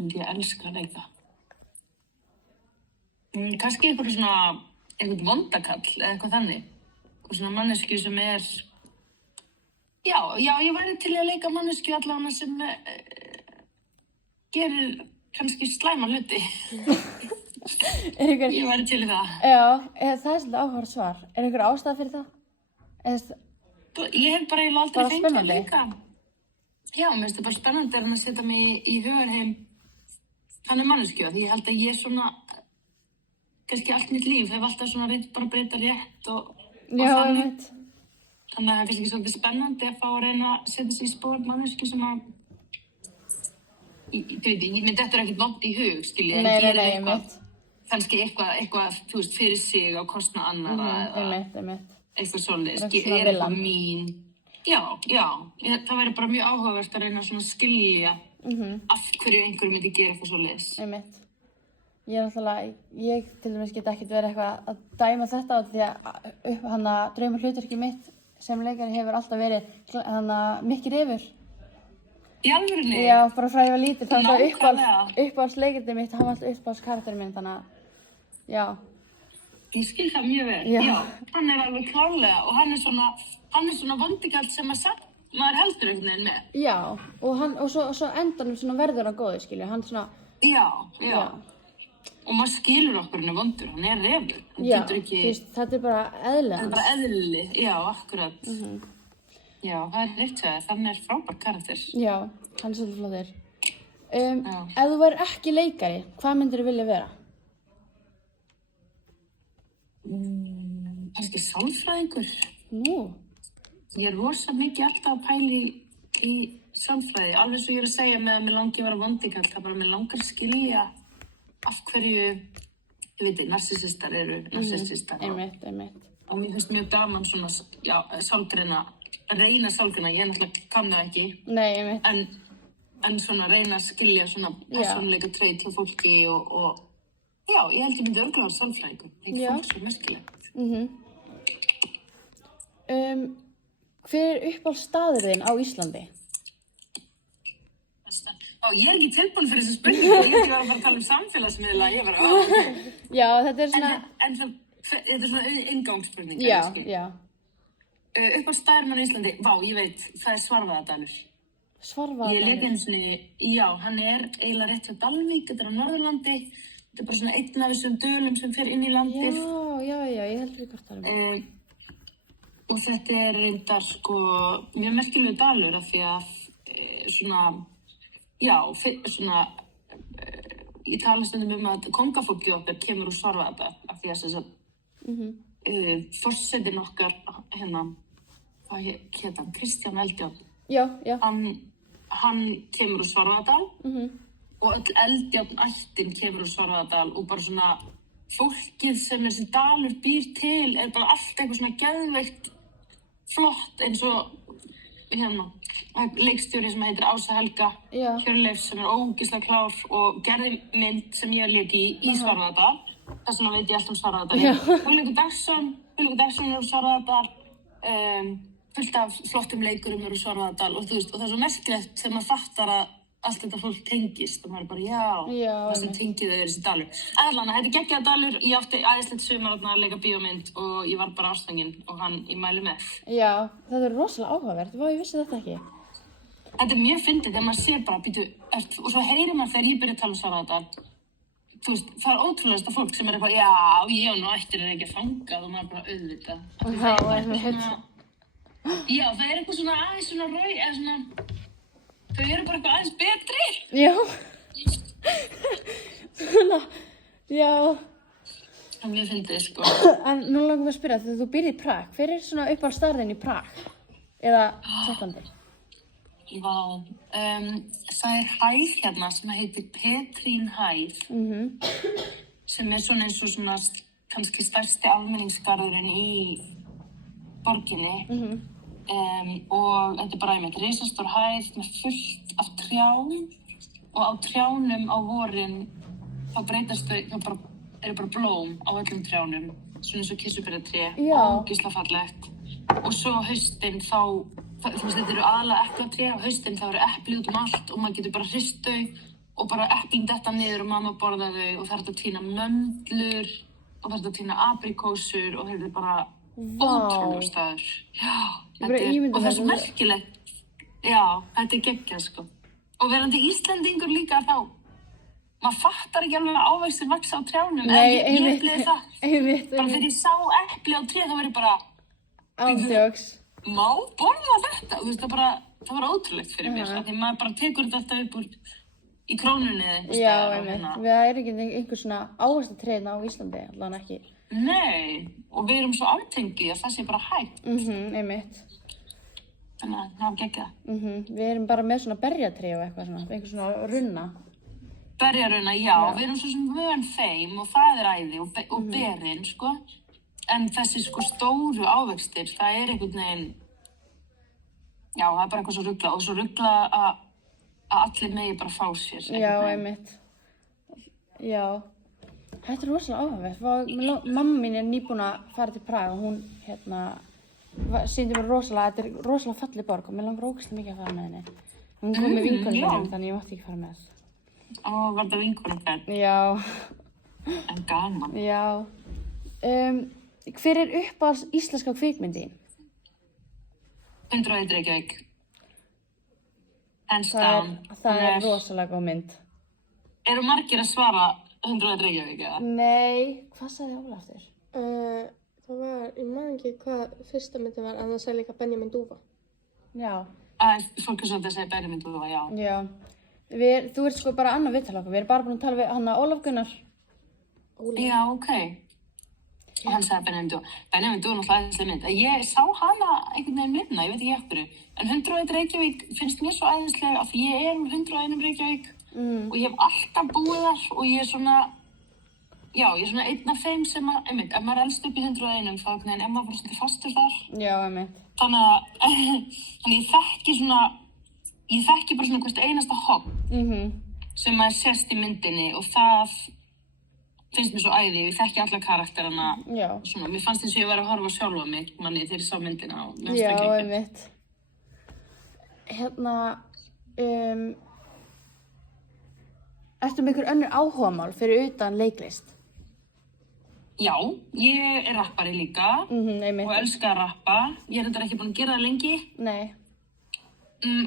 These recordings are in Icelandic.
Ég elska að leika. Kannski einhvern vondakall eða eitthvað þannig. Eitthvað svona manneskju sem Já, ég væri til að leika manneskju allavega sem gerir kannski slæma hluti. Ég væri til í það. Já, það svolítið áhugavert svar. Einhver ástæða fyrir það? Ég hef bara eiginlega aldrei Bara fengið að spennandi? leika. Já, mér finnst það bara spennandi að setja mig í hugarheim þannig manneskju. Því ég held að ég kannski allt mitt líf hef alltaf reynt bara að breyta rétt og Já, þannig. einmitt. Þannig að það kannski svolítið spennandi að fá að reyna að setja sig í spor manneskju sem að mér dettur ekkert vont í hug, skilja. Nei, einmitt. Kannski eitthvað, þú veist, fyrir sig á kostnað annarra Einmitt. eitthvað svoleiðis, Eitthvað er villan. eitthvað mín. Já, það væri bara mjög áhugavert að reyna að skilja af hverju einhverju myndi gera eitthvað svoleiðis. Einmitt. Ég til dæmis get ekkert verið eitthvað að dæma þetta á því að draumur hlutverki mitt sem leikari hefur alltaf verið Mikki Refur. Í alvörunni? Já, bara frá ég var lítil, það var Nákvæmlega. uppáhaldsleikritið mitt, hann var alltaf uppáhaldskarakterinn minn, þannig að, já. Ég skil það mjög vel, Já. hann er alveg klárlega og hann er svona vondikall sem maður heldur einhvern veginn með. Já, og svo endanum verður hann góður, skilju, hann Já. Og maður skilur okkur hann er vondur, hann er refur. Já, þú veist, þetta er bara eðli Það er bara eðli, já, akkurat. Já, það er rétt að þannig er frábær karakter. Já, hann er svolítið flottur. Ef þú værir ekki leikari, hvað myndirðu vilja vera? Kannski sálfræðingur. Nú? Ég er rosa mikið alltaf að pæla í sálfræði. Alveg svo ég er að segja með að mér langi að vera vondikall. Það bara mér langar að skilja af hverju, narsissistar eru narsissistar. Einmitt. Og mér finnst mjög gaman reyna sálgreina. Ég náttúrulega kann það ekki. Nei, einmitt. En reyna að skilja persónuleika trait hjá fólki og já, ég held ég myndi örugglega vera sálfræðingur. Það er fólk svo merkilegt. Hver er uppáhaldsstaður þinn á Íslandi? Ég er ekki tilbúin fyrir þessu spurningu. Ég ekki vera að fara að tala samfélagsmiðla. Ég bara, Já, þetta er svona... Þetta er svona inngangsspurning. Já. Uppáhaldsstaður minn á Íslandi, ég veit, það er Svarfaðardalur. Svarfaðardalur? Ég leik einu sinni, hann er eiginlega rétt hjá Dalvík, þetta er á Norðurlandi. Þetta er bara svona einn af þessum dölum sem fer inn í landið. Já, ég held við hvort það er. Og þetta er reyndar mjög merkilegu dalur af því að ég tala stundum að kóngafólkið okkar kemur úr Svarfaðardal af því að forsetinn okkar, hvað hét hann, Kristján Eldjárn. Já. Hann kemur úr Svarfaðardal og öll Eldjárn-ættin kemur úr Svarfaðardal og bara svona fólkið sem þessi dalur býr til er bara allt eitthvað svona geðveikt flott eins og leikstjóri sem heitir Ása Helga Hjörleifs sem er ógeðslega klár og gerði mynd sem ég lék í Svarfaðardal. Þess vegna veit ég allt Svarfaðardal. Hugleikur Dagsson er úr Svarfaðardal, fullt af flottum leikurum eru úr Svarfaðardal og það er svo merkilegt þegar maður fattar að allt þetta fólk tengist og maður er bara það sem tengið þau þessi dalur. Þetta er geggjaður dalur, ég átti æðislegt sumar að leika bíómynd og ég var bara ástfangin og ég mæli með. Já, þetta er rosalega áhugavert, ég vissi þetta ekki. Þetta er mjög fyndið þegar maður sér bara, og svo heyrir maður þegar ég byrja að tala Svarfaðardal. Það er ótrúlegasta fólk sem er eitthvað, ég og nú ættir ekki að fangað og maður bara auðvitað. Já, það er eitthvað svona aðeins svona rauð, eða svona, þau eru bara eitthvað aðeins betri. Já. Já. Það er mjög fyndið, En nú langar við að spyrja, þegar þú býrð í Prag, hver er svona uppáhaldsstaðurinn í Prag? Eða Tékklandi? Það er hæð hérna sem heitir Petrín hæð, sem er svona eins og svona kannski stærsti almenningsgarðurinn í borginni. Og þetta er bara einmitt risastór hæð með fullt af trjám og á trjánum á vorin þá breytast þau, eru bara blóm á öllum trjánum, svona eins og kissuberatré, ógeðslega fallegt. Og svo á haustin þetta eru aðalega eplatré, á haustin þá eru epli út allt og maður getur bara hrist þau og bara eplin detta niður og mamma borða þau og það er að tína möndlur og það er að tína aprikósur og þetta er bara ótrúlegur staður. Já, og það er svo merkilegt. Já, þetta er geggjað sko. Og verandi Íslendingur líka þá, maður fattar ekki alveg að ávextir vaxa á trjánum. Nei, ég upplifði það. Bara þegar ég sá epli á tré þá var ég bara... Ándjóks. Má borða þetta? Þú veist, það var ótrúlegt fyrir mér. Því maður bara tekur þetta upp úr í krónunni eða einhvers staðar. Já, einmitt. Það er ekki einhver svona ávaxtatréð á Íslandi, allan ekki. Nei, og við erum svo átengið að það sé bara hægt. Einmitt. Þannig að það var geggjað. Við erum bara með svona berjatré og eitthvað svona, einhver svona runna. Berjarunna, já, við erum svo sem vön þeim og það er æði og berin, sko. En þessi sko stóru ávextir, það er einhvern veginn, já, það er bara eitthvað svo ruglað og svo ruglað að allir megi bara fá sér. Já, einmitt. Já, þetta er rosalega áhugavert. Mamma mín er nýbúin að fara til Prag og hún, sýndi mér rosalega, þetta er rosalega falleg borg og mér langar ógeðslega mikið að fara með henni. Hún kom með vinkonum mínum, þannig ég mátti ekki fara með. Ó, var það vinkonum þenn? Já. En gaman. Já. Hver er uppáhalds íslenska kvikmyndin? 101 Reykjavík. Hands down. Það er rosalega góð mynd. Eru margir að svara 101 Reykjavík eða? Nei, hvað sagði Óla aftur? Það var, ég man ekki hvað fyrsta myndin var, en það sagði líka Benjamin Dúfa. Já. Fólk er svolítið að segja Benjamin Dúfa, já. Já. Þú ert sko bara annað viðtal okkur, við erum bara búin að tala við Ólaf Gunnar. Já, ok. Og hann sagði Benjamin Dúfa. Benjamin Dúfa er náttúrulega æðisleg mynd. Ég sá hana einhvern veginn minna, ég veit ekki eftir. En 101 Reykjavík finnst mér svo æðisleg af því ég er 101 Reykjavík og ég hef alltaf búið þar og ég er svona, já, ég er svona einn af þeim sem að, einmitt, ef maður elst upp í 101 þá er maður bara svolítið fastur þar. Já, einmitt. Þannig ég þekki bara svona hvert einasta horn sem maður sést í myndinni og það finnst mér svo æði, ég þekki alla karakterana og svona, mér fannst eins og ég var að horfa sjálfa mig manni þegar ég sá myndina og mér fannst það geggjað. Já, einmitt. Ertu með einhver önnur áhugamál fyrir utan leiklist? Já, ég er rappari líka og elska að rappa. Ég er þetta ekki búin að gera það lengi. Nei.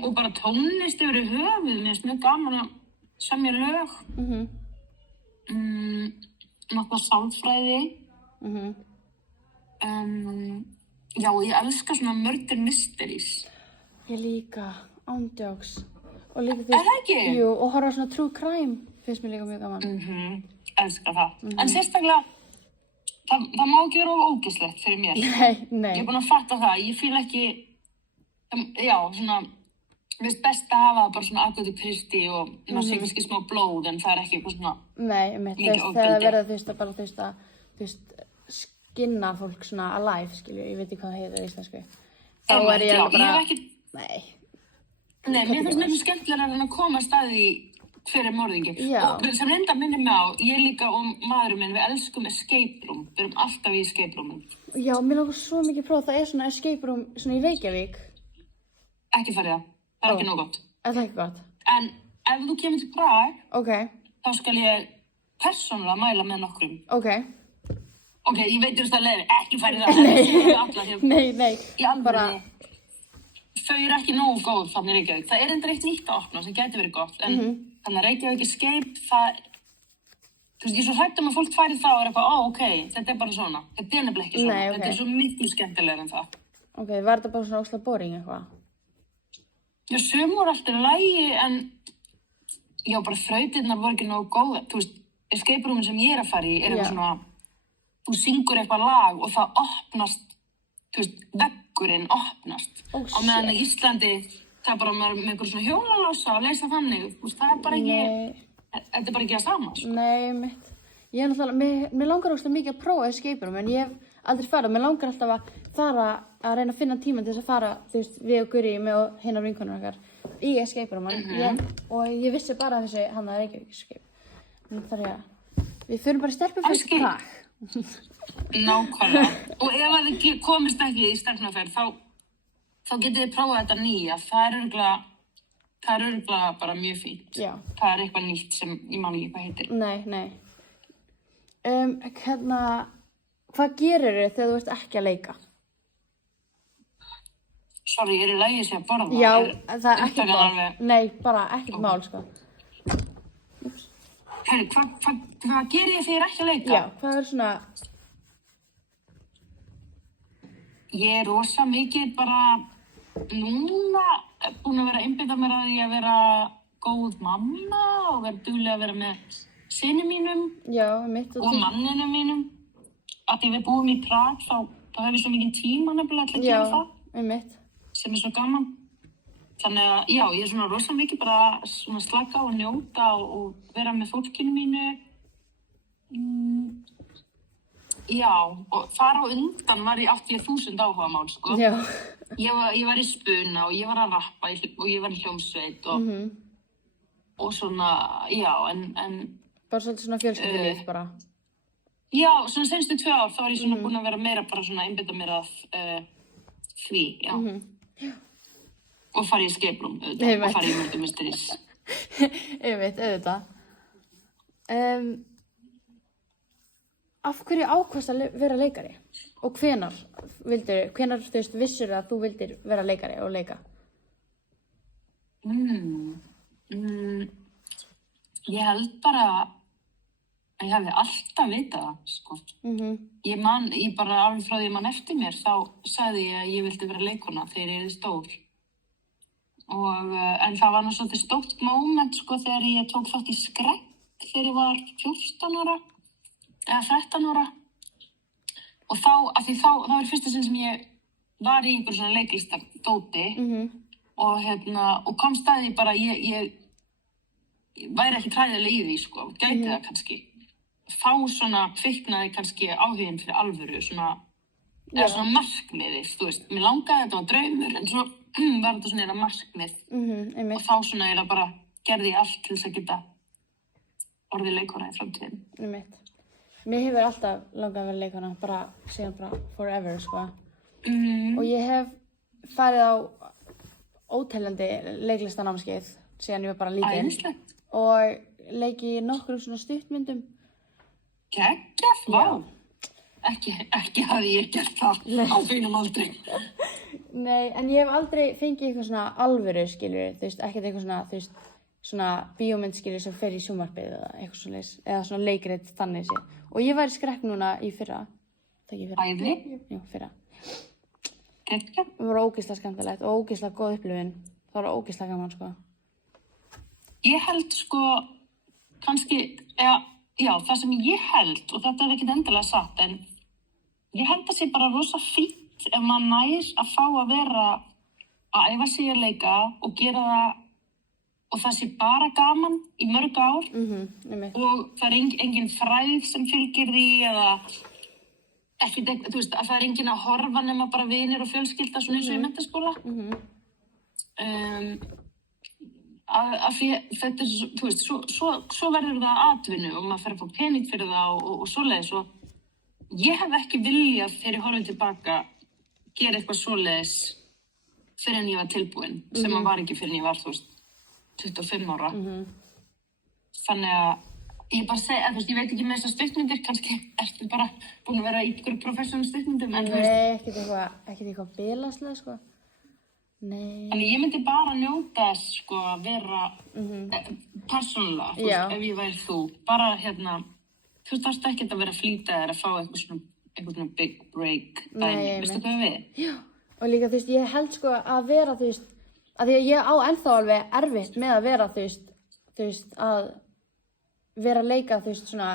Og bara tónlist yfir í höfuð, mér finnst mjög gaman að semja lög. Náttúrulega sálfræði. Já, ég elska svona murder mysteries. Ég líka, ándjóks. Og líka Er það ekki? Jú, og horfa svona true crime finnst mér líka mjög gaman. Elska það. En sérstaklega, það má ekki vera of ógeðslegt fyrir mér. Nei. Ég er búin að fatta það, ég fíla ekki, já, svona, mér finnst best að hafa bara svona Agatha Christie og maður sé kannski smá blóð en það er ekki eitthvað svona Nei, þegar það verða þú veist, skinna fólk svona alive, skilju, ég veit ekki hvað það heitir í íslensku. Þá er ég alveg bara, nei. Nei, mér finnst mjög skemmtilega að koma að staði hver er morðingi. Og sem reynda minnir mig á, ég líka og maðurinn minn, við elskum escape room. Við erum alltaf í escape roomum. Já, mér langar svo mikið prófa, það er svona escape room svona í Reykjavík. Ekki farið það, það er ekki nóg gott. Það er ekki gott. En ef þú kemur til Prag, þá skal ég persónulega mæla með nokkrum. Ok, ég veit að það leiðir, ekki farið það. Nei, bara... Þau eru ekki nógu góð þannig í Reykjavík. Það er enda eitt nýtt að opna sem gæti verið gott. En þannig að Reykjavík Escape, það... Þú veist, ég er svo hrædd að fólk færi þá og er eitthvað, ok, þetta er bara svona. Þetta er nefnilega ekki svona. Þetta er svo miklu skemmtilegur en það. Ok, var þetta bara svona óslega boring eitthvað? Já, sum voru alltaf í lagi, en... Já, bara þrautirnar voru ekki nógu góða. Þú veist, escape roomin sem ég er að fara í er eitthvað svona... Þú syngur eitthvað lag og það opnast... Þú veist, veggurinn opnast. Á meðan í Íslandi, það er bara með einhver svona hjólalása að leysa þannig. Þú veist, það er bara ekki, þetta er bara ekki að sama, sko. Nei, mitt. Ég er náttúrulega, mér langar óslega mikið að prófa escape room, en ég hef aldrei farið. Mér langar alltaf að fara að reyna að finna tíma til þess að fara, þú veist, við og Guri með og hinnar vinkonur okkar í escape room. Og ég vissi bara þessi hann að Reykjavík escape. Þannig að við förum bara stelpur fyrir Prag. Nákvæmlega. Og ef þið komist ekki í stefnuferð, þá getið þið prófað þetta nýja. Það er örugglega, Það örugglega bara mjög fínt. Já. Það eitthvað nýtt sem ég man ekki hvað heitir. Nei. Hvað gerirðu þegar þú ert ekki að leika? Sorry, í lagi sé að borða? Já, það ekkert mál. Nei, bara ekkert mál, sko. Herri, hvað gerir ég þegar ég er ekki að leika? Já, hvað svona... Ég rosa mikið bara núna búin að vera að einbeita mér að því að vera góð mamma og vera dugleg að vera með syni mínum og manninu mínum. Að því við búum í Prag þá hef ég svo mikið tíma nefnilega til að gera það. Sem svo gaman. Þannig að já, ég svona rosa mikið bara svona slaka á og njóta og vera með fólkinu mínu. Já, og þar á undan átti ég 1000 áhugamál, sko. Já. Ég var í spuna og ég var að rappa og ég var í hljómsveit og svona, já, en... Bara svolítið svona fjölskyldulíf bara. Já, svona senstu 2 ár þá var ég svona búin að vera meira bara svona einbeita mér að því, já. Og fara í escape room, auðvitað, og fara í mörgum mysteries. Auðvitað. Af hverju ákvaðst að vera leikari? Og hvenær vissur að þú vildir vera leikari og leika? Ég held bara að ég hefði alltaf vitað það, sko. Ég bara alveg frá því ég man eftir mér, þá sagði ég að ég vildi vera leikona þegar ég er stór. En það var nú svolítið stórt moment, sko, þegar ég tók þátt í skrekk þegar ég var 14 ára. Eða 13 ára og þá var fyrsta sinn sem ég var í einhver svona leiklistar-dóti og komst að því bara ég væri ekki træðilega í því, sko, gæti það kannski. Þá svona kviknaði kannski áhuginn fyrir alvöru, eða svona markmiði, þú veist, mér langaði þetta var draumur en svo var þetta svona markmið og þá svona bara gerði ég allt til þess að geta orðið leikona í framtíðinni. Mér hefur alltaf langað að vera leikona, síðan forever, sko. Og ég hef farið á óteljandi leiklistanámskeið síðan ég var bara lítil. Æðislegt. Og leiki í nokkrum svona stuttmyndum. Geggjað, vá. Ekki hafði ég gert það á þínum aldri. Nei, en ég hef aldrei fengið eitthvað svona alvöru, skilur, þú veist, ekkert eitthvað svona, þú veist, svona bíómynd, skilur, sem fer í sjónvarpið eða eitthvað svoleiðis, eða svona leikrit þannig séð. Og ég var í skrekk núna í fyrra. Það ekki fyrra? Æði? Jú, fyrra. Geggjað. Það var ógeðslega skemmtilegt og ógeðslega góð upplifun. Það var ógeðslega gaman, sko. Ég held, sko, kannski, já, það sem ég held, og þetta ekkert endilega satt, en ég held að sé bara rosa fínt ef maður nær að fá að vera að æfa sig að leika og gera það og það sé bara gaman í mörg ár og það engin fræð sem fylgir því eða ekkert eitthvað, þú veist, að það engin að horfa nema bara vinir og fjölskylda svona eins og í menntaskóla. Af því þetta þú veist, svo verður það atvinnu og maður fer að fá pening fyrir það og svoleiðis og ég hef ekki viljað þegar ég horfið tilbaka gera eitthvað svoleiðis fyrir en ég var tilbúin sem maður var ekki fyrir en ég var, þú veist, 25 ára. Þannig að ég bara segi, þú veist, ég veit ekki með þessar stuttmyndir, kannski ertu bara búin að vera í ykkur professional stuttmyndum, en þú veist... Nei, ekkert eitthvað bilaslega, sko. Nei. Þannig ég myndi bara njóta þess, sko, að vera persónulega, þú veist, ef ég væri þú. Bara, þú þarft ekki að vera flýtaðir að fá eitthvað svona big break dæmi, veistu hvað við? Já, og líka, þú veist, ég held, sko, að vera, þú veist, að því að ég á ennþá alveg erfitt með að vera, þú veist, að vera að leika, þú veist, svona,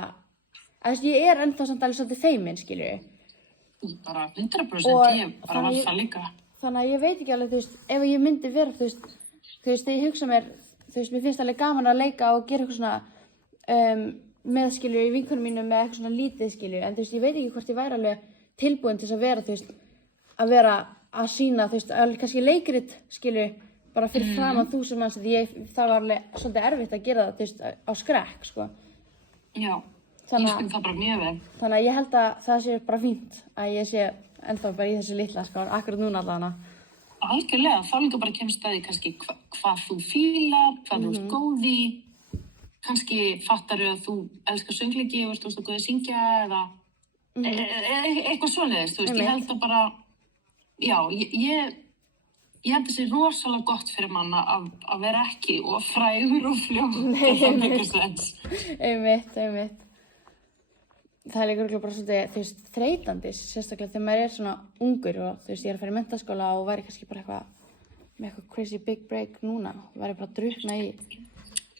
að þú veist, ég er ennþá samt alveg svolítið feimin, skilur ég. Bara 100% ég bara var það líka. Þannig að ég veit ekki alveg, þú veist, ef ég myndi vera, þú veist, þegar ég hugsa mér, þú veist, mér finnst alveg gaman að leika og gera eitthvað svona með, skilur, í vinkunum mínu með eitthvað svona lítið, skilur, en þú veist, ég veit ekki hvort ég væri alveg tilbúin til þess að vera, þú veist, að vera að sína, þú veist, kannski leikrit, skilur, bara fyrir fram að 1000 manns, því það var alveg svolítið erfitt að gera það, þú veist, á skrekk, sko. Já, ég skil það bara mjög vel. Þannig að ég held að það sé bara fínt að ég sé ennþá bara í þessu litla, sko, akkurat núna allavega. Algjörlega, þá líka bara kemst að því kannski hvað þú fílar, hvað þú ert góð í, kannski fattaru að þú elskar söngleiki og ert góð að syngja eða eitthvað svoleiðis, þú veist, ég held að bara, já, ég held að það sé rosalega gott fyrir mann að vera ekki og frægur og fljótt, það mikið sens. Einmitt. Það líka örugglega bara svolítið, þú veist, þreytandi, sérstaklega þegar maður svona ungur og þú veist, ég að fara í menntaskóla og væri kannski bara með eitthvað crazy big break núna, ég væri bara að drukkna í.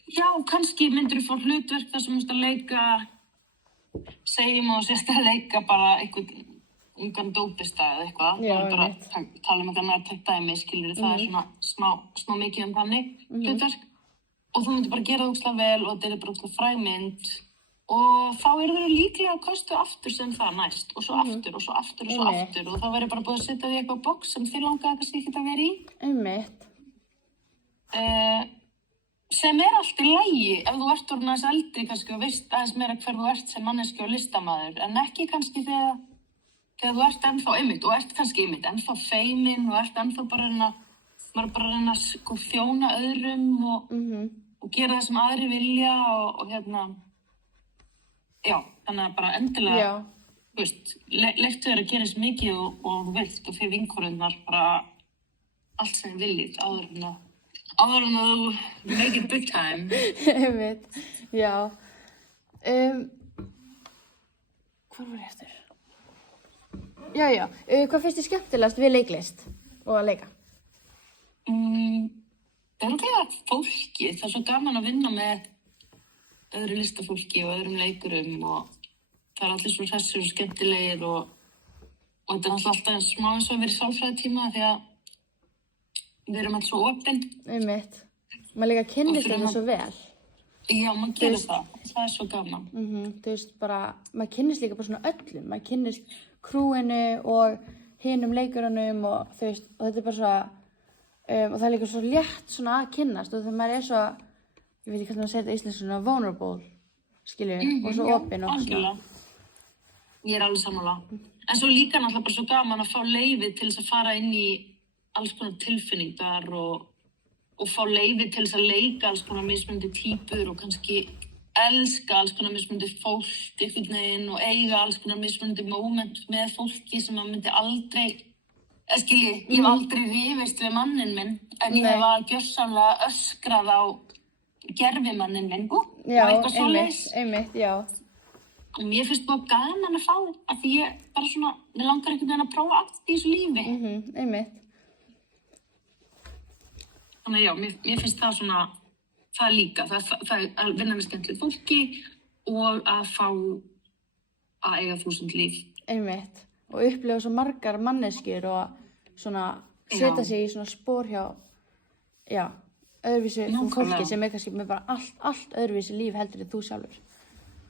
Já, kannski myndirðu fá hlutverk þar sem þú veist að leika, segjum og sérst að leika bara einhvern ungan dópista eða eitthvað. Já, bara tala eitthvað nærtækt dæmi, skilur það svona smá mikið þannig hlutverk. Og þú myndir bara gera það ógeðslega vel og þetta bara ógeðslega fræg mynd. Og þá eru þau líklega að kostu aftur sem það næst og svo aftur og svo aftur og svo aftur og þá verður bara búið að setja því eitthvað box sem þið langaði kannski ekki að vera í. Einmitt. Sem allt í lagi ef þú ert orðin aðeins eldri kannski og veist aðeins meira hver þú ert sem manneskja og listamaður en ekki kannski þegar þú ert ennþá einmitt og ert kannski einmitt ennþá feimin og ert ennþá bara maður bara að reyna að þjóna öðrum og gera það sem aðrir vilja og já, þannig að bara endilega, þú veist, leiktu þér að gera svo mikið og þú vilt og fyrir vinkonurnar bara allt sem þið viljið áður en þú make it big time. Einmitt, já. Hvar var ég eftir? Já. Hvað finnst þér skemmtilegast við leiklist og að leika? Örugglega fólki, það er svo gaman að vinna með öðru listafólki og öðrum leikurum og það er allir svo hressir og skemmtilegir og þetta er alltaf smá eins og að vera í sálfræðitíma því að við erum alltaf svo opin. Einmitt. Maður líka kynnist þetta svo vel. Já, maður gerir það. Það er svo gaman. Þú veist bara, maður kynnist líka bara svona öllum. Maður kynnist krúinu og hinum leikurunum og þú veist, og þetta er bara svo og það er líka svo létt svona að kynnast og þegar maður svo ég veit ekki hvernig maður segir þetta í íslensku svona vulnerable, skilju, og svo opin og svona. Ég er alveg sammála. En svo líka náttúrulega bara svo gaman að fá leyfi til þess að fara inn í alls konar tilfinningar og fá leyfi til þess að leika alls konar mismunandi típur og kannski elska alls konar mismunandi fólk einhvern veginn og eiga alls konar mismunandi moment með fólki sem maður myndi aldrei, skilji, ég hef aldrei rifist við mannin minn en ég hef gjörsamlega öskrað á gervimannin minn og eitthvað svoleiðis. Einmitt, já. Og mér finnst bara gaman að fá af því ég bara svona, mér langar einhvern veginn að prófa allt í þessu lífi. Einmitt. Þannig já, mér finnst það svona, það líka, það er að vinna með skemmtilegu fólki og að fá að eiga 1000 líf. Einmitt. Og upplifa svo margar manneskjur og svona setja sig í svona spor hjá, öðruvísi fólki sem kannski með bara allt öðruvísi líf heldur en þú sjálfur.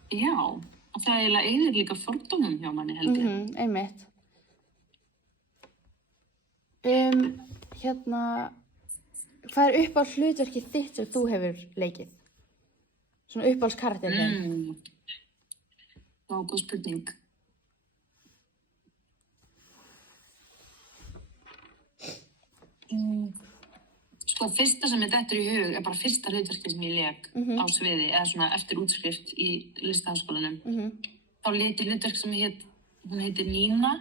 Já, og það eiginlega eyðir líka fordómum hjá manni heldur. Einmitt. Hvað er uppáhalds hlutverkið þitt sem þú hefur leikið? Svona uppáhalds karakterinn þinn? Það var góð spurning. Sko, fyrsta sem ég dettur í hug er bara fyrsta hlutverkið sem ég leik á sviði eða svona eftir útskrift í Listaháskólanum. Þá leik ég hlutverk sem hún heitir Nína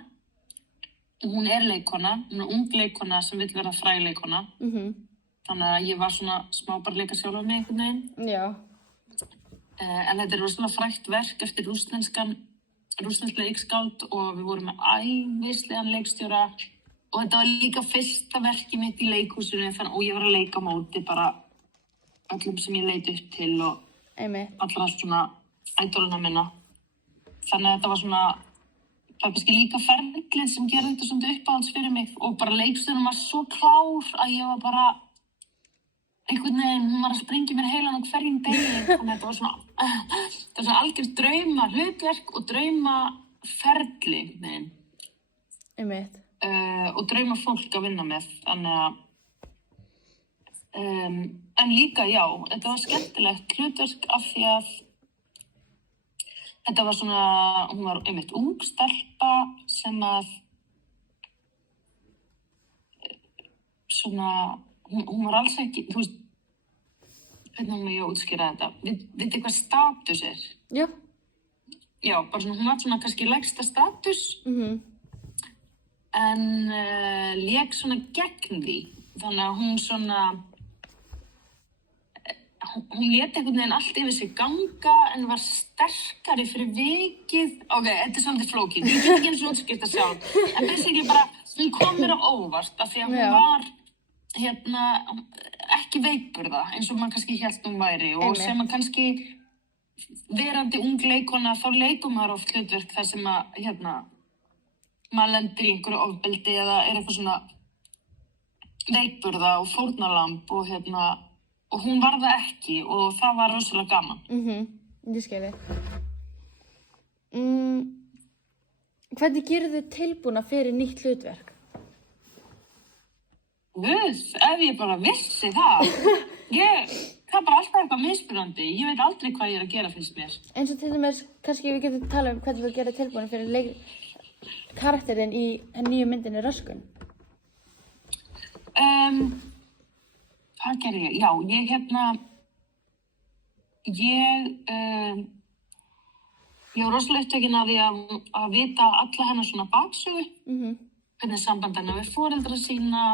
og hún er leikkona, hún er ung leikkona sem vill verða fræg leikkona. Þannig að ég var svona smá bara að leika sjálf á mig einhvern veginn. Já. En þetta er rosalega frægt verk eftir rússneskt leikskáld og við vorum með æðislegan leikstjóra. Og þetta var líka fyrsta verkið mitt í leikhúsinu og ég var að leika á móti bara öllum sem ég leit upp til og allra svona ædoluna minna. Þannig að þetta var svona, það var kannski líka ferlið sem gerði þetta svona uppáhalds fyrir mig og bara leikstjórinn var svo klár að ég var bara einhvern veginn, hún var að sprengja mér heilan á hverjum degi. Þannig að þetta var svona algjört drauma hlutverk og drauma ferli með Einmitt. Og drauma fólk að vinna með, þannig að en líka já, þetta var skemmtilegt hlutverk af því að þetta var svona, hún var einmitt ung stelpa sem að svona, hún var alls ekki, þú veist, hvernig ég útskýra þetta, vitið hvað status er? Já. Já, bara svona, hún var svona kannski lægsta status, en lék svona gegn því, þannig að hún svona, hún lét einhvern veginn allt yfir sig ganga en var sterkari fyrir vikið. Ok, þetta svolítið flókið. Ég get ekki eins og útskýrt að sjá. En basically bara, hún kom mér á óvart af því að hún var, ekki veikburða eins og maður kannski hélt hún væri. Og sem að kannski verandi ung leikona, þá leikum maður oft hlutverk þar sem að, maður lendir í einhverju ofbeldi eða er eitthvað svona veikburða og fórnarlamb og hún var það ekki og það var rosalega gaman. Ég skil þig. Hvernig gerir þið tilbúna fyrir nýtt hlutverk? Ef ég bara vissi það. Það er bara alltaf eitthvað mismunandi. Ég veit aldrei hvað ég er að gera finnst mér. Eins og til dæmis, kannski við getum talað hvernig þú gerir tilbúna fyrir karakterinn í nýju myndinni Röskun. Hvað gerði ég? Já, ég var rosalega upptekin af því að vita alla hennar svona baksögu, hvernig samband hennar við foreldra sína,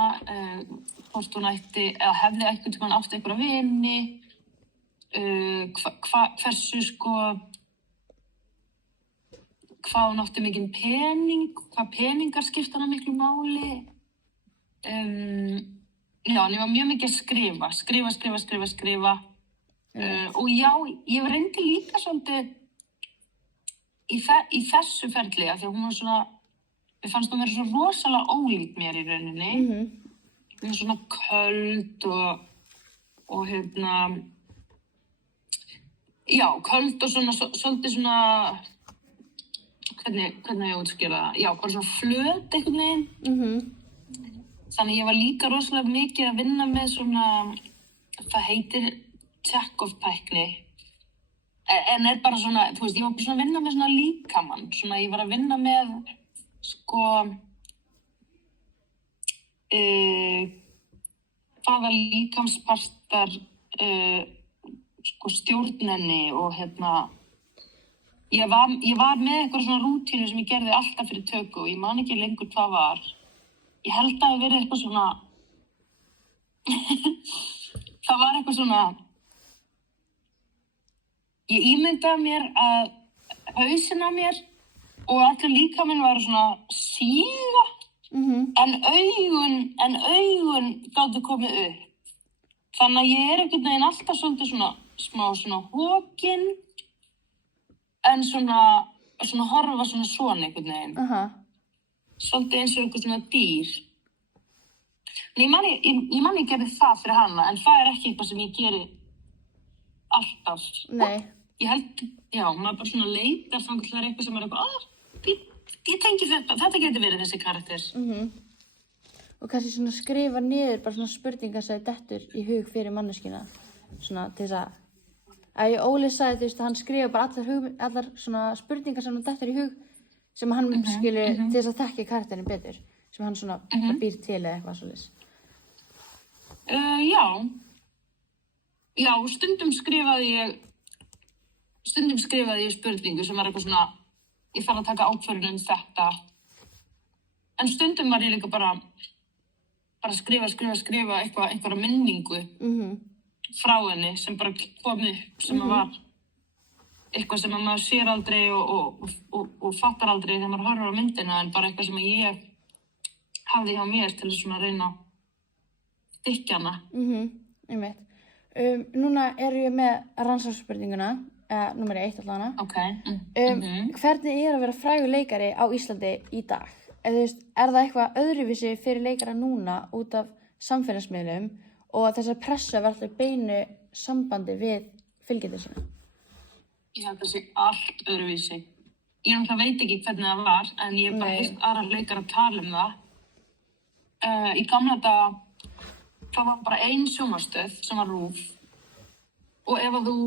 hvort hún ætti, eða hefði einhvern tímann átt einhverja vini, hversu hvað hún átti mikinn pening, hvað peningar skipta hana miklu máli. Já, en ég var mjög mikið að skrifa. Og já, ég reyndi líka svolítið í þessu ferli, af því að hún var svona, mér fannst hún vera svo rosalega ólík mér í rauninni. Hún var svona köld og já, köld og svona, svolítið svona, hvernig ég útskýra það? Já, bara svona flöt einhvern veginn. Þannig ég var líka rosalega mikið að vinna með svona, það heitir Chekhov-tækni. En er bara svona, þú veist, ég var bara svona að vinna með svona líkamann. Svona ég var að vinna með, hvaða líkamspartar, stjórnenni og ég var með eitthvað svona rútínu sem ég gerði alltaf fyrir töku og ég man ekki lengur hvað var. Ég held að það hafi verið eitthvað svona, það var eitthvað svona, ég ímyndaði mér að hausinn á mér og allir líkaminn væru svona síga, en augun gátu komið upp. Þannig að ég er einhvern veginn alltaf svolítið svona, smá svona hokin, en svona horfa svona einhvern veginn. Svolítið eins og einhver svona dýr. En ég man ég gerði það fyrir hana, en það er ekki eitthvað sem ég geri alltaf. Nei. Ég held, já, maður bara svona leitar þannig að það er eitthvað sem er eitthvað, ég tengi þetta geti verið þessi karakter. Og kannski svona skrifa niður bara svona spurningar sem dettur í hug fyrir manneskina. Svona til þess að Óli sagði, þú veist, að hann skrifa bara allar svona spurningar sem hann dettur í hug sem hann skilur til þess að þekkja karakterinn betur, sem hann svona býr til eða eitthvað svoleiðis. Já, stundum skrifaði ég spurningu sem var eitthvað svona, ég þarf að taka ákvörðun þetta, en stundum var ég líka bara skrifa einhverja minningu frá henni sem bara kom upp, sem var eitthvað sem maður sér aldrei og fattar aldrei þegar maður horfir á myndina, en bara eitthvað sem ég hafði hjá mér til þess að reyna að styrkja hana. Einmitt. Núna ég með rannsóknarspurninguna, númer 1 allavega. Ok. Hvernig að vera frægur leikari á Íslandi í dag? Eða, þú veist, það eitthvað öðruvísi fyrir leikara núna út af samfélagsmiðlum og þessar pressu að vera alltaf beinu sambandi við fylgjendur sína? Ég held að það sé allt öðruvísi. Ég náttúrulega veit ekki hvernig það var, en ég hef bara heyrt aðrar leikara að tala um það. Í gamla daga, það var bara ein sjónvarpsstöð sem var RÚV. Og ef að þú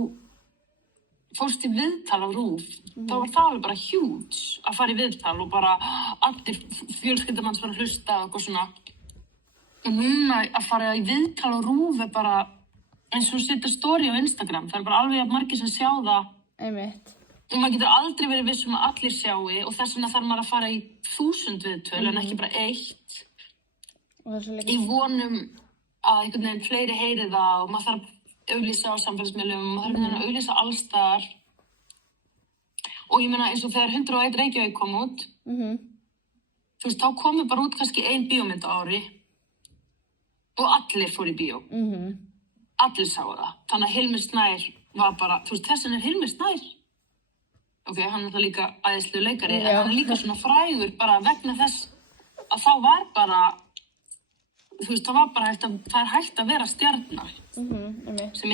fórst í viðtal af RÚV, þá var það alveg bara huge að fara í viðtal og bara allir fjölskyldumanns var að hlusta og eitthvað svona. Og núna að fara í viðtal og RÚV bara eins og setja story á Instagram. Það bara alveg að margir sem sjá það. Einmitt. Og maður getur aldrei verið viss að allir sjái og þess vegna þarf maður að fara í 1000 viðtöl en ekki bara 1. Í vonum að einhvern veginn fleiri heyri það og maður þarf að auglýsa á samfélagsmiðlum og maður þarf að auglýsa alls staðar. Og ég meina eins og þegar 101 Reykjavík kom út, þú veist, þá komu bara út kannski 1 bíómynd á ári og allir fór í bíó. Allir sáu það. Þannig að Hilmir Snær var bara, þú veist, þessin Hilmir Snær. Ok, hann er það líka æðislegur leikari, en hann er líka svona frægur bara vegna þess að þá var bara, þú veist, það hægt að vera stjarna. Sem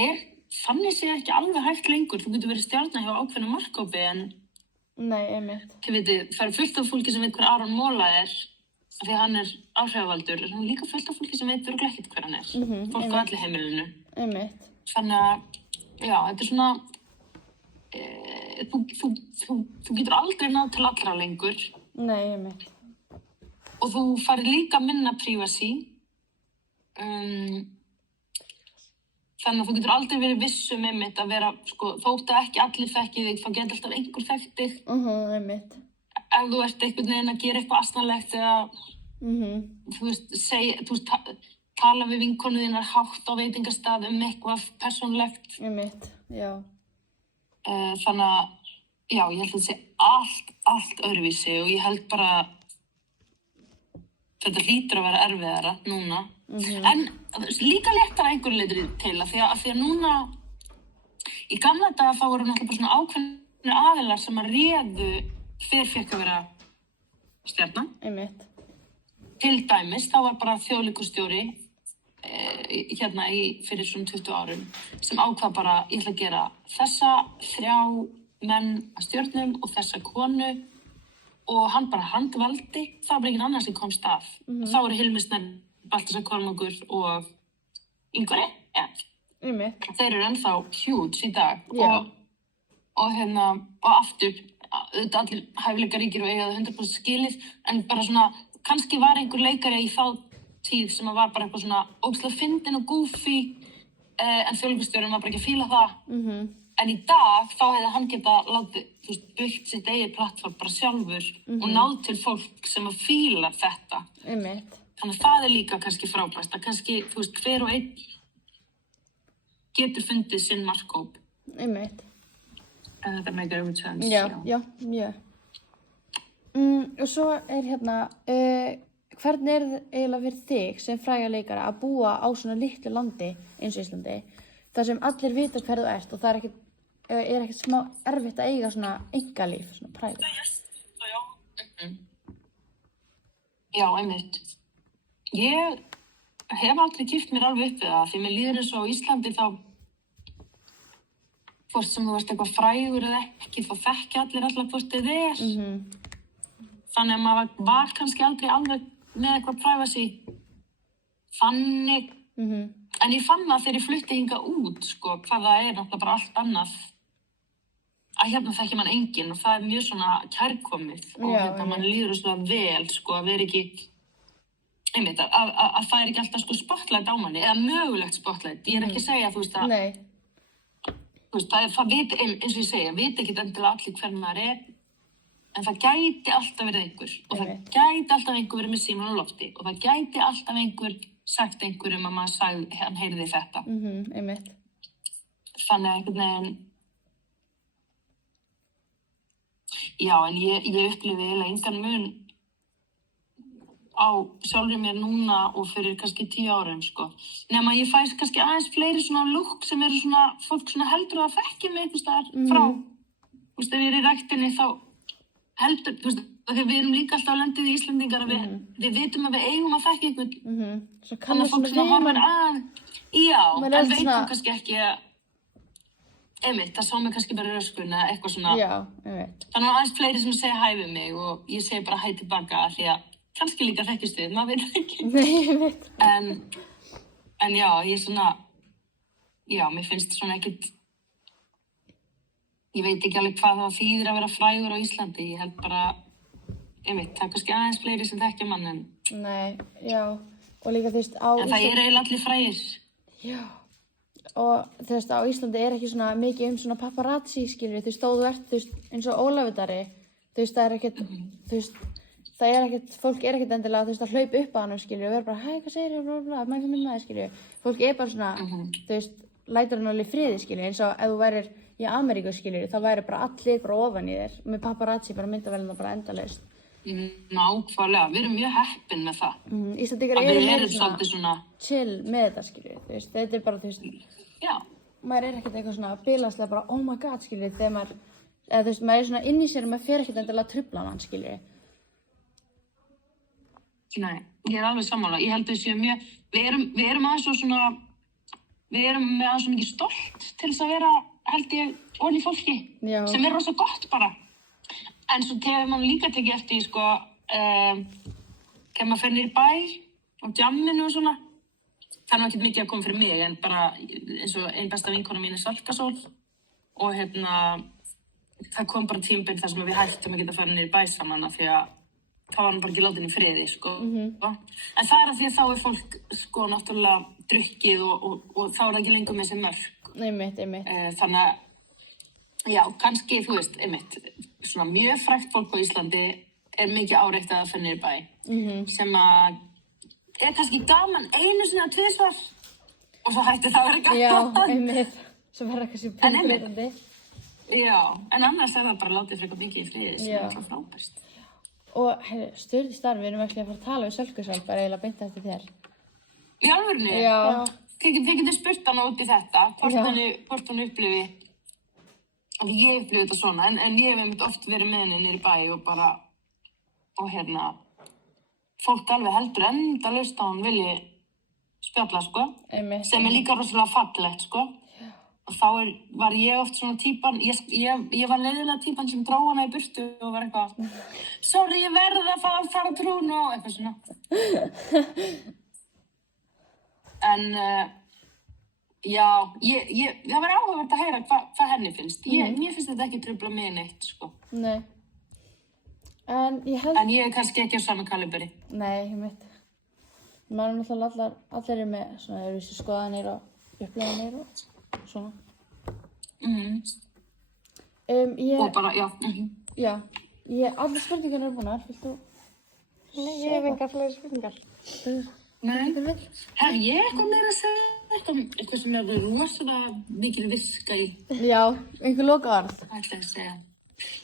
þannig sé ekki alveg hægt lengur. Þú getur verið stjarna hjá ákveðnum markhópi, en nei, einmitt. Það er fullt af fólki sem veit hver Aron Móla er, af því að hann er áhrifavaldur, en hann er líka fullt af fólki sem veit örugglega ekkert hver hann er. Fólk á öllu heimilinu. Einmitt. Þannig að, já, þetta svona, þú getur aldrei náð til allra lengur. Nei, einmitt. Og þú farir líka minna privacy. Þannig að þú getur aldrei verið vissum einmitt að vera, sko, þótt að ekki allir þekki þig, þá getur alltaf einhver þekkt þig. Einmitt. Ef þú ert einhvern veginn að gera eitthvað asnalegt eða, þú veist, tala við vinkonu þínar hátt á veitingastað eitthvað persónulegt. Einmitt, já. Þannig að, já, ég held að þetta sé allt öðruvísi og ég held bara þetta hlýtur að vera erfiðara núna. En líka léttara einhverju leyti til af því að núna í gamla daga þá voru náttúrulega bara svona ákveðnir aðilar sem að réðu hver fékk að vera stjarna. Einmitt. Til dæmis, þá var bara þjóðleikhússtjóri hérna fyrir svona 20 árum sem ákvað bara, ég ætla að gera þessa 3 menn að stjörnum og þessa konu og hann bara handvaldi, það var bara enginn annar sem komst að. Þá voru Hilmir Snær, Baltasar Kormákur og Ingvari. Einmitt. Þeir eru ennþá huge í dag og aftur auðvitað allir hæfileikaríkir og eiga það 100% skilið, en bara svona, kannski var einhver leikari í þá tíð sem var bara eitthvað svona ógeðslega fyndinn og goofy, en þjóðleikhússtjórinn var bara ekki að fíla það. En í dag, þá hefði hann getað látið, þú veist, byggt sitt eigið plattform bara sjálfur og náð til fólk sem að fíla þetta. Einmitt. Þannig að það er líka kannski frábært, að kannski, þú veist, hver og einn getur fundið sinn markhóp. Einmitt. Þetta make a sense. Já. Og svo er hérna, hvernig er það eiginlega fyrir þig sem fræga leikara að búa á svona litlu landi eins og Íslandi, þar sem allir vita hver þú ert og það er ekkert smá erfitt að eiga svona einkalíf, svona private? Já, einmitt. Ég hef aldrei kippt mér alveg upp við það, því mér líður eins og á Íslandi þá hvort sem þú ert eitthvað frægur eða ekki, þá þekki allir hvort þið er. Þannig að maður var kannski aldrei alveg með eitthvað privacy. Þannig, en ég fann það þegar ég flutti hingað út, sko, hvað það er náttúrulega bara allt annað. Að hérna þekki mann enginn og það er mjög svona kærkomið og mann líður svona vel, sko, að vera ekki, einmitt, að það er ekki alltaf sko spotlight á manni, eða mögulegt spotlight. Ég er ekki að segja, þú veist að, þú veist, það veit, eins og ég segja, veit ekki endilega allir hver maður er, en það gæti alltaf verið einhver og það gæti alltaf einhver verið með símann á lofti og það gæti alltaf einhver sagt einhverjum að maður sagði, hann heyrði þetta. Einmitt. Þannig að einhvern veginn, já, en ég upplifi eiginlega engan mun á sjálfri mér núna og fyrir kannski 10 árum, sko. Nema ég fæst kannski aðeins fleiri svona lúk sem eru svona, fólk svona heldur að þekki mig einhvers staðar frá. Þú veist, ef ég er í ræktinni þá heldur, þú veist, þegar við erum líka alltaf lendið í Íslendingar að við vitum að við eigum að þekki einhvern. Þannig að fólk svona horfir að, já, en veit þá kannski ekki að, einmitt, það sá mig kannski bara röskun eða eitthvað svona. Já, einmitt. Þannig að aðeins fleiri sem segja hæ við mig og ég segi bara hæ tilbaka því að kannski líka þekkist við, maður veit ekki. Nei, ég veit. En já, ég svona, já, mér finnst svona ekkert, ég veit ekki alveg hvað það þýðir að vera frægur á Íslandi. Ég held bara, einmitt, það er kannski aðeins fleiri sem þekkja mann en. Nei, já. Og líka, þú veist, á Íslandi... En það eiginlega allir frægir. Já. Og þú veist, á Íslandi ekki svona mikið svona paparazzi, skilur við. Þú veist, þú ert, þú veist, eins og Ólafur-Darri. Þú veist, það ekkert, þú veist, það ekkert, fólk ekkert endilega, þú veist, að hlaupa upp að hann, skilur við. Og vera bara, hæ, hvað segir þér, maður fyrir minna, skilur við. Fólk bara svona, þú veist, lætur hann alveg friði, skilur við. Eins og ef þú værir í Ameríku, skilur við, þá væri bara allir bara ofan í þér. Með paparazzi bara myndavélina bara endalaust. Nákvæmlega, við erum mjög heppin með það. Íslendingar eru meira svona chill með þetta, skilur við. Þú veist, þetta bara, þú veist, já. Maður ekkert eitthvað svona bilaðslega bara, oh my god, skilur við, þegar maður, eða þú veist, maður svona inn í sér og maður fer ekkert endilega að trufla hann, skilur við. Nei, ég alveg sammála. Ég held að við séum mjög, við erum aðeins svo svona, við erum með aðeins svo mikið stolt til þess að vera, held ég, ofan í fólki, sem rosa gott bara. En svo þegar maður líka tekið eftir, sko, þegar maður fer niður í bæ og jamminu og svona, það er ekkert mikið að koma fyrir mig, en bara eins og ein besta vinkona mín Salkasól og það kom bara tímabil þar sem við hættum að geta að fara niður í bæ saman af því að þá var hann bara ekki látin í friði, sko. En það af því að þá fólk, sko, náttúrulega drukkið og þá það ekki lengur með þessi mörk. Einmitt. Þannig að, já, kannski, þú veist, einmitt, svona mjög frægt fólk á Íslandi mikið áreitt að fara niður í bæ, sem að kannski gaman einu sinni að tvisvar og svo hætti það að vera gaman. Já, einmitt, sem verður kannski pínbreytandi. Já, en annars það bara látið frekar mikið í friði sem alltaf frábært. Og Sturlu starf, við erum ekki að fara að tala við Sölkusál, bara eiginlega beint eftir þér. Í alvörunni? Já. Þið getur spurt hana út í þetta, hvort hann upplifi, því ég upplifi þetta svona, en ég hef oft verið með henni niður í bæ og bara, og fólk alveg heldur endalaust að hann vilji spjalla, sko, sem líka rosalega fallegt, sko. Og þá var ég oft svona típan, ég var leiðilega típan sem dró hana í burtu og var eitthvað, sorry, ég verð að fara trún og eitthvað svona. En, já, það var áhugavert að heyra hvað henni finnst. Mér finnst þetta ekki trufla mig neitt, sko. Nei. En ég kannski ekki á sama kaliberi. Nei, ég veit. Maður náttúrulega allir með svona öðruvísi skoðanir og uppleganir og svona. Og bara, já. Já, allir spurningar búnar, viltu? Nei, ég hef engar fleiri spurningar. Nei. Hef ég eitthvað meira að segja? Eitthvað sem rosalega mikil viska í? Já, einhver lokaorð. Hvað ætla ég að segja?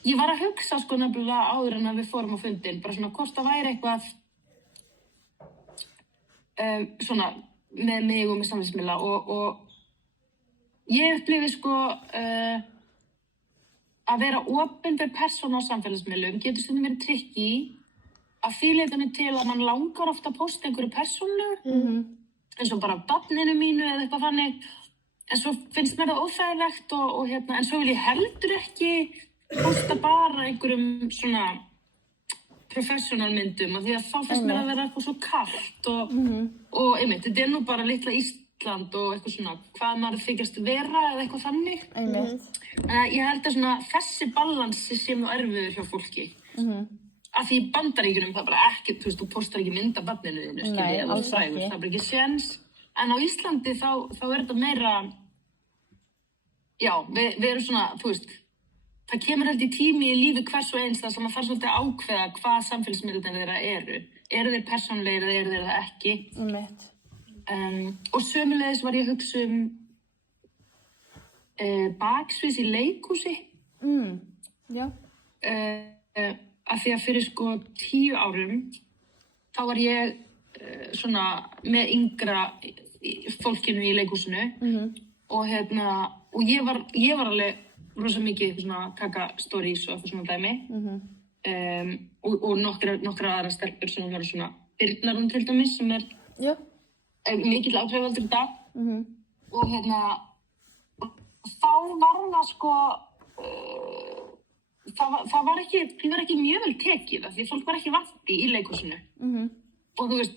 Ég var að hugsa, sko, nefnilega áður en að við fórum á fundinn, bara svona hvort það væri eitthvað svona með mig og með samfélagsmiðla og ég upplifi, sko, að vera opinber persóna á samfélagsmiðlum getur stundum verið tricky að því leytinu til að mann langar ofta að posta einhverju persónulegu, eins og bara barninu mínu eða eitthvað þannig, en svo finnst mér það óþægilegt og en svo vil ég heldur ekki posta bara einhverjum svona professional myndum og því að þá finnst mér að vera eitthvað svo kalt og einmitt, þetta nú bara litla Ísland og eitthvað svona hvað maður þykjast vera eða eitthvað þannig. Ég held að svona þessi balansi sé nú erfiður hjá fólki. Af því í Bandaríkjunum það bara ekkert, þú veist, þú postar ekki mynd af barninu þínu, skiljið, eða frægur, það er bara ekki séns. En á Íslandi þá er þetta meira, já, við erum svona, þú veist, það kemur held í tími í lífi hvers og eins þar sem maður þarf svolítið að ákveða hvað samfélagsmiðlarnir þeirra eru. Eru þeir persónulegir eða eru þeir það ekki? Og sömuleiðis var ég að hugsa baksviðs í leikhúsi. Já. Af því að fyrir sko 10 árum þá var ég svona með yngra fólkinu í leikhúsinu og ég var alveg rosa mikið svona taka stories og eitthvað svona dæmi og nokkra aðra stelpur sem var svona Birnarún til dæmis sem er mikill áhrifavaldur í dag og þá var það sko það var ekki mjög vel tekið af því fólk var ekki vant í leikhúsinu og þú veist,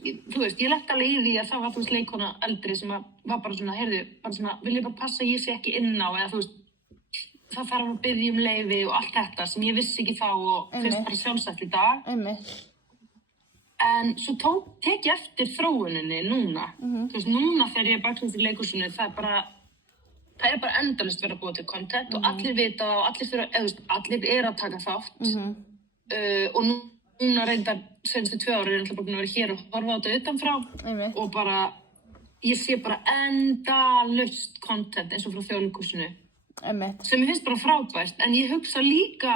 ég lenti alveg í því að það var þú veist leikkona eldri sem var bara svona, heyrðu, bara svona, vil ég bara passa að ég sé ekki inn á eða þú veist það þarf að biðja leyfi og allt þetta sem ég vissi ekki þá og finnst bara sjálfsagt í dag. En svo tek ég eftir þróuninni núna. Þú veist, núna þegar ég er baksins í leikhúsinu, það er bara endalaust verið að búa til content og allir vita og allir er að taka þátt. Og núna reyndar senstu 2 ára er alltaf bara búin að vera hér og horfa á þetta utanfrá. Og bara, ég sé bara endalaust content eins og frá Þjóðleikhúsinu. Sem ég finnst bara frábært, en ég hugsa líka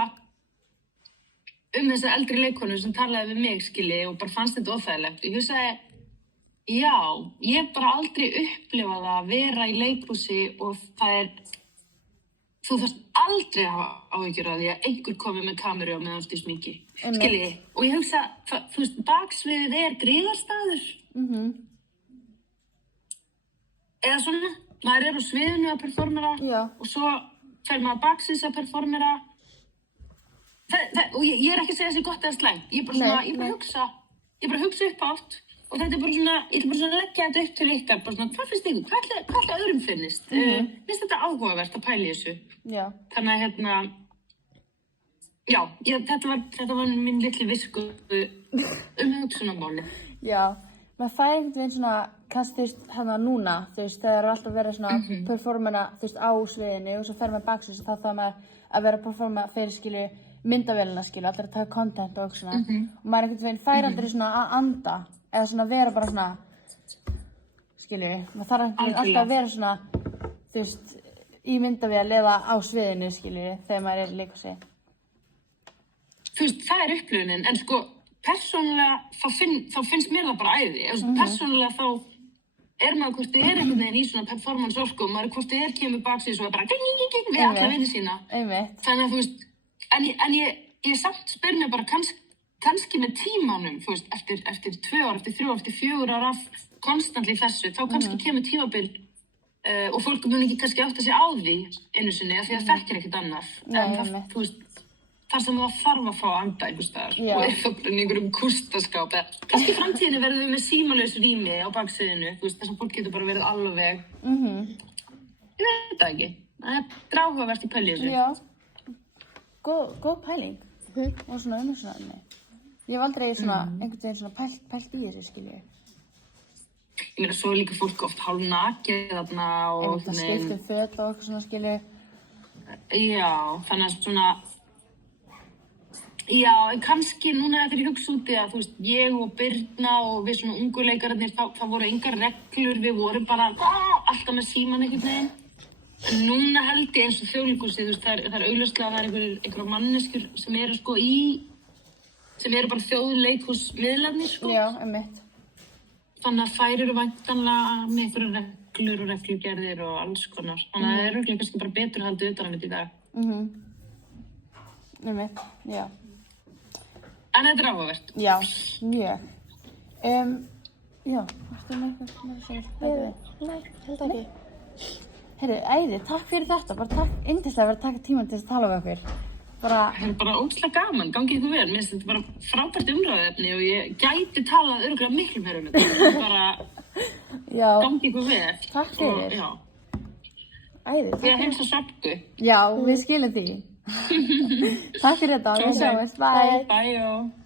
þessa eldri leikkonu sem talaði við mig, skilji, og bara fannst þetta óþægilegt. Ég hugsaði, já, ég hef bara aldrei upplifað að vera í leikhúsi og þú þarft aldrei að hafa áhyggjur af því að einhver komi með kameru á meðan þú ert í sminki, skilji. Og ég hugsa, þú veist, baksviðið er gríðarstaður. Eða svona, maður er á sviðinu að performera og svo fer maður baksins að performera. Og ég er ekki að segja þessi gott eða slæmt, ég er bara að hugsa upp átt og þetta er bara svona, ég ætla bara svona að leggja þetta upp til ykkar, bara svona, hvað finnst ykkur, hvað ætla öðrum finnist? Finnst þetta áhugavert að pæla í þessu? Þannig að já, þetta var minn litli visku hugsunarmáli. Já, maður fær einhvern veginn svona, kannski þú veist, hérna núna, þú veist, þegar eru alltaf verið svona performera, þú veist, á sviðinu og svo fer maður baksins og þá þarf maður að vera að performa fyrir, skilju, myndavélina, skilju, allir að taka content og svona. Og maður einhvern veginn fær aldrei svona að anda eða svona vera bara svona, skilju, maður þarf einhvern veginn alltaf að vera svona, þú veist, í myndavél eða á sviðinu, skilju, þegar maður er í leikhúsi. Þú veist, það er upplifunin, en sko, persónulega, þá finnst mér það bara æði. Persónulega þá er maður hvort þið er einhvern veginn í svona performance orku, maður hvort þið er kemur baksins og er bara við alla vini sína. Þannig að þú veist, en ég samt spyr mér bara kannski með tímanum, þú veist, eftir 2 ár, eftir 3 ár, eftir 4 ár af konstantli þessu, þá kannski kemur tímabil og fólk mun ekki kannski átta sig á því einu sinni, af því að þekkir ekkert annar. En þú veist, þar sem það þarf að fá að anda einhvers staðar og er það bara einhverjum kústaskáp. Kannski í framtíðinni verðum við með símalaus rými á baksviðinu, þú veist, þess að fólk getur bara verið alveg. Ég veit það ekki. Það er áhugavert í pæli þessu. Já, góð pæling og svona umhugsunarefni. Ég hef aldrei svona, einhvern veginn svona pælt í þessu, skilji. Ég meina, svo er líka fólk oft hálfnakið þarna og... Það skiptum föt og eitthvað svona, skilji. Já, þannig að svona... Já, en kannski núna þegar ég hugsa út í að, þú veist, ég og Birna og við svona ungu leikararnir, það voru engar reglur, við vorum bara alltaf með síman einhvern veginn. En núna held ég eins og Þjóðleikhúsið, þú veist, það er augljóslega að það er einhverjar manneskjur sem eru sko sem eru bara þjóðleikhúsmiðlarnir, sko. Já, einmitt. Þannig að þær eru væntanlega með einhverjar reglur og reglugerðir og alls konar. Þannig að það er örugglega kannski bara betur að halda utan um þetta í dag. Einmitt, já. En þetta er áhugavert. Já, mjög. Já, varstu með eitthvað sem að segja? Nei, held ekki. Heyrðu, æði, takk fyrir þetta. Bara takk yndislega fyrir að taka tímann til að tala við okkur. Það er bara ógeðslega gaman, gangi ykkur vel. Mér finnst þetta bara frábært umræðuefni og ég gæti talað örugglega miklu meira um þetta. Það er bara, gangi ykkur vel. Takk fyrir. Já. Æði, takk fyrir. Við heilsa Söpgu. Já, við skilum því. Takk fyrir þetta, við sjáumst. Bye. Bye.